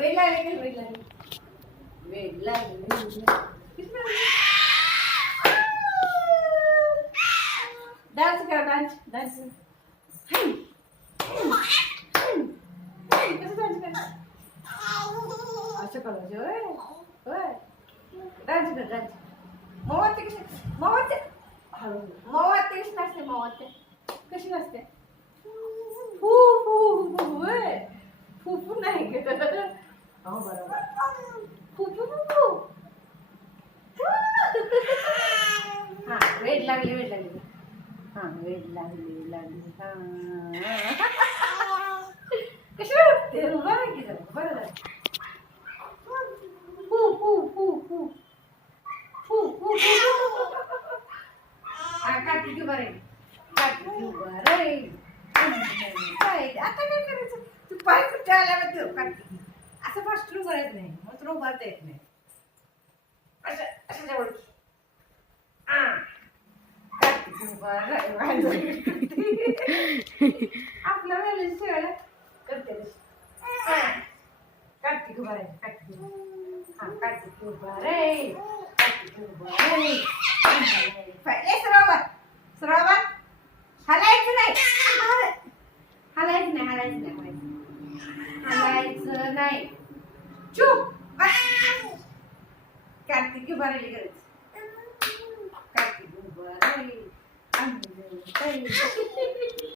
वेळ लागली वेळ लागली वेळ लागली डान्स करा डान्स डान्स कसं डान्स करा असं करायचं होय होय डान्स कर डान्स मोवाते कशी मोवाते मोवाते कशी नसते मोवाते कशी नसते फू फू फू होय फू नाही हो बरोबर फू फू फू हा वेळ लागली हा वेळ लागली हा कशी वाटते बरं की बरं फू फू फू फू फू फू हा कार्तिकी बरं कार्तिकी बरं आता काय करायचं तू पाय कुठे आला ना तू कार्तिकी असं फास्ट करायचं नाही मग तुला उभारता येत नाही असं असं जवळ आपल्या वेळेस शेवायला करते कार्तिक उभा रे कार्तिक हा कार्तिक उभा रे कार्तिक उभा रे सरोवर सरोवर हलायचं नाही हलायचं नाही हलायचं नाही हलायचं नाही चूप कार्तिक उभा राहिली करायचं कार्तिक उभा राहिली